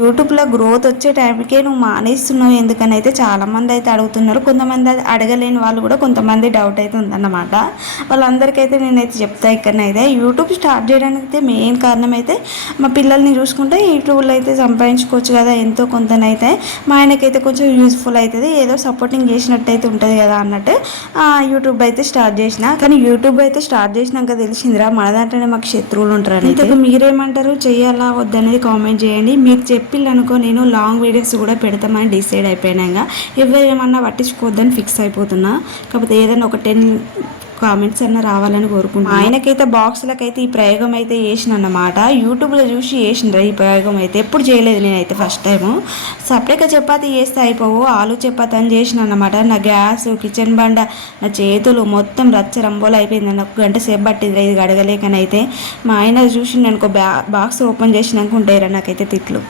యూట్యూబ్లో గ్రోత్ వచ్చే టైంకే నువ్వు మానేస్తున్నావు ఎందుకని అయితే చాలామంది అయితే అడుగుతున్నారు. కొంతమంది అది అడగలేని వాళ్ళు కూడా కొంతమంది డౌట్ అయితే ఉందన్నమాట. వాళ్ళందరికైతే నేనైతే చెప్తా ఇక్కడనైతే యూట్యూబ్ స్టార్ట్ చేయడానికి అయితే మెయిన్ కారణం అయితే మా పిల్లల్ని చూసుకుంటే యూట్యూబ్లో అయితే సంపాదించుకోవచ్చు కదా ఎంతో కొంతనైతే. మా ఆయనకైతే కొంచెం యూజ్ఫుల్ అవుతుంది, ఏదో సపోర్టింగ్ చేసినట్టు అయితే ఉంటుంది కదా అన్నట్టు యూట్యూబ్ అయితే స్టార్ట్ చేసిన. కానీ యూట్యూబ్ అయితే స్టార్ట్ చేసినాక తెలిసిందిరా మన దాంట్లోనే మాకు శత్రువులు ఉంటారు. ఇంతకు మీరేమంటారు, చెయ్యాలా వద్దనేది కామెంట్ చేయండి. మీరు చెప్పిల్లనుకో నేను లాంగ్ వీడియోస్ కూడా పెడతామని డిసైడ్ అయిపోయినాక ఎవరేమన్నా పట్టించుకోవద్దని ఫిక్స్ అయిపోతున్నా. కాకపోతే ఏదైనా ఒక 10 కామెంట్స్ అన్న రావాలని కోరుకుంటున్నాను. ఆయనకైతే బాక్సులకైతే ఈ ప్రయోగం అయితే చేసిన అన్నమాట. యూట్యూబ్లో చూసి చేసినరా ఈ ప్రయోగం అయితే, ఎప్పుడు చేయలేదు నేనైతే ఫస్ట్ టైము. సపరేట్గా చపాతీ చేస్తే అయిపోవు, ఆలు చపాతీ అని చేసిన అన్నమాట. నా గ్యాస్, కిచెన్ బండ, నా చేతులు మొత్తం రచ్చ రంబోలు అయిపోయింది. నాకు 1 గంట సేపు పట్టింది ఇది గడగలేకనైతే. మా ఆయన చూసి నేను బాక్స్ ఓపెన్ చేసినాక ఉంటాయిరా నాకైతే తిట్లు.